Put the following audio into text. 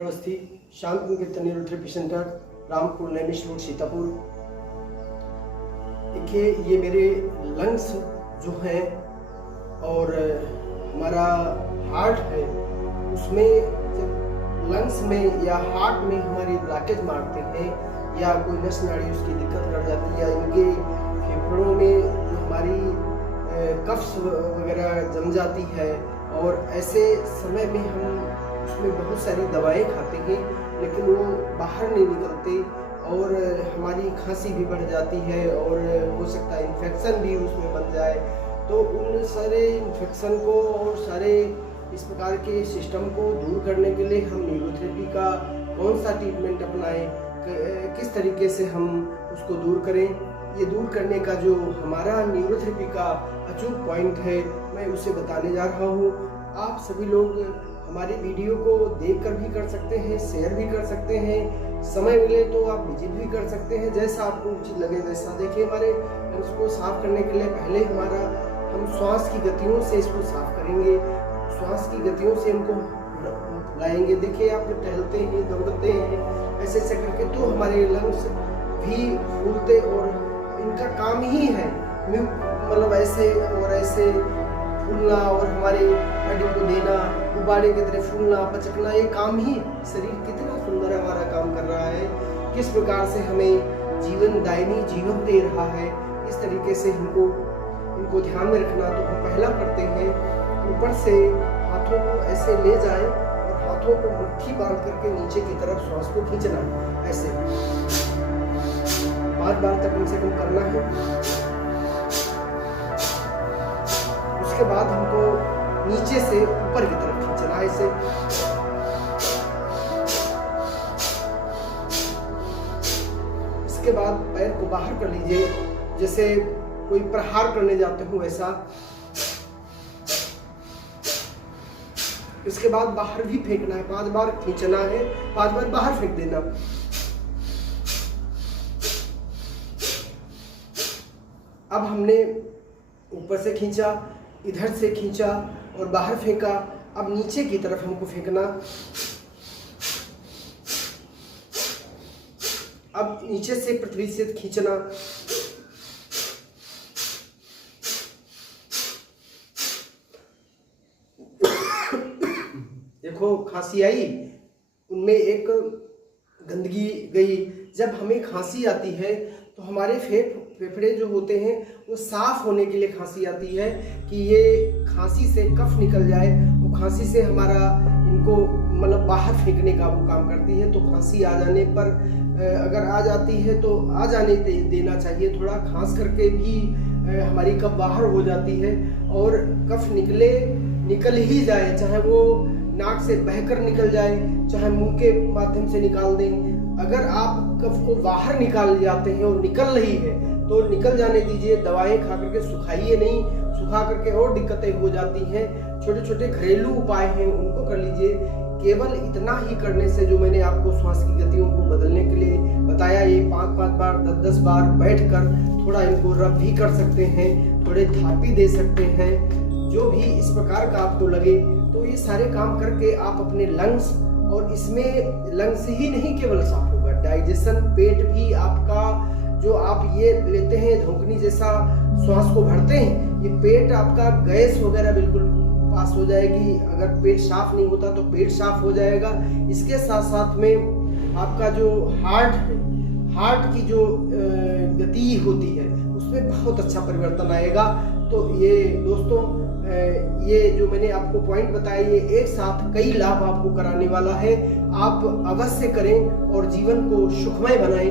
व्यवस्थित Shanti Niketan neurotherapy centre, Rampur Naimish road, Sitapur. देखिए, ये मेरे लंग्स जो हैं और हमारा हार्ट है, उसमें जब लंग्स में या हार्ट में हमारी ब्लॉकेज मारते हैं या कोई नस नाड़ी उसकी दिक्कत कर जाती है या इनके फेफड़ों में जो हमारी कफ्स वगैरह जम जाती है, और ऐसे समय में हम उसमें बहुत सारी दवाएं खाते हैं लेकिन वो बाहर नहीं निकलते और हमारी खांसी भी बढ़ जाती है और हो सकता है इन्फेक्शन भी उसमें बन जाए। तो उन सारे इन्फेक्शन को और सारे इस प्रकार के सिस्टम को दूर करने के लिए हम न्यूरोथेरेपी का कौन सा ट्रीटमेंट अपनाएं, किस तरीके से हम उसको दूर करें, ये दूर करने का जो हमारा न्यूरोथेरेपी का अचूक पॉइंट है, मैं उसे बताने जा रहा हूँ। आप सभी लोग हमारी वीडियो को देखकर भी कर सकते हैं, शेयर भी कर सकते हैं, समय मिले तो आप विजिट भी कर सकते हैं, जैसा आपको उचित लगे वैसा। देखिए, हमारे लंग्स को साफ करने के लिए पहले हम श्वास की गतियों से इसको साफ करेंगे, श्वास की गतियों से हमको लाएंगे। देखिए, आप टहलते हैं, दौड़ते हैं, ऐसे ऐसे करके तो हमारे लंग्स भी फूलते, और इनका काम ही है मतलब ऐसे और ऐसे फूलना और हमारे हड्डी को देना, गुब्बारे की तरह फूलना, पचकना, ये काम ही शरीर कितना सुंदर हमारा काम कर रहा है, किस प्रकार से हमें जीवन दायनी जीवन दे रहा है, इस तरीके से इनको ध्यान में रखना। तो हम पहला करते हैं, ऊपर से हाथों को ऐसे ले जाएं और हाथों को मुट्ठी बांध करके नीचे की तरफ श्वास को खींचना, ऐसे 5 बार तक कम से कम करना है। उसके बाद हमको नीचे से ऊपर की तरफ खींचना है, ऐसे। इसके बाद पैर को बाहर कर लीजिए, जैसे कोई प्रहार करने जाते हो वैसा। इसके बाद बाहर भी फेंकना है, 5 बार खींचना है, 5 बार बाहर फेंक देना। अब हमने ऊपर से खींचा, इधर से खींचा और बाहर फेंका, अब नीचे की तरफ हमको फेंकना। अब नीचे से पृथ्वी से खींचना, देखो खांसी आई, उनमें एक गंदगी गई। जब हमें खांसी आती है तो हमारे फेफड़े जो होते हैं वो साफ होने के लिए खांसी आती है कि ये खांसी से कफ निकल जाए, वो खांसी से हमारा इनको मतलब बाहर फेंकने का वो काम करती है। तो खांसी आ जाने पर अगर आ जाती है तो आ जाने देना चाहिए, थोड़ा खांस करके भी हमारी कफ बाहर हो जाती है, और कफ निकल ही जाए, चाहे वो नाक से बहकर निकल जाए, चाहे मुंह के माध्यम से निकाल दें। अगर आप कफ को बाहर निकाल जाते हैं और निकल रही है तो निकल जाने दीजिए, दवाएं खा करके सुखाइए नहीं, सुखा करके और दिक्कतें हो जाती हैं। छोटे छोटे घरेलू उपाय हैं उनको कर लीजिए। केवल इतना ही करने से, जो मैंने आपको श्वास की गतियों को बदलने के लिए बताया, ये 5-5 बार 10-10 बार बैठकर थोड़ा इनको रब भी कर सकते हैं, थोड़े थापी दे सकते हैं, जो भी इस प्रकार का आपको लगे। तो ये सारे काम करके आप अपने लंग्स, और इसमें लंग्स ही नहीं केवल साफ होगा, डाइजेशन, पेट भी आपका, जो आप ये लेते हैं धोखनी जैसा श्वास को भरते हैं, ये पेट आपका गैस वगैरह बिल्कुल पास हो जाएगी। अगर पेट साफ नहीं होता तो पेट साफ हो जाएगा। इसके साथ साथ में आपका जो हार्ट की जो गति होती है उसमें बहुत अच्छा परिवर्तन आएगा। तो ये दोस्तों, ये जो मैंने आपको पॉइंट बताए, ये एक साथ कई लाभ आपको कराने वाला है। आप अवश्य करें और जीवन को सुखमय बनाएं।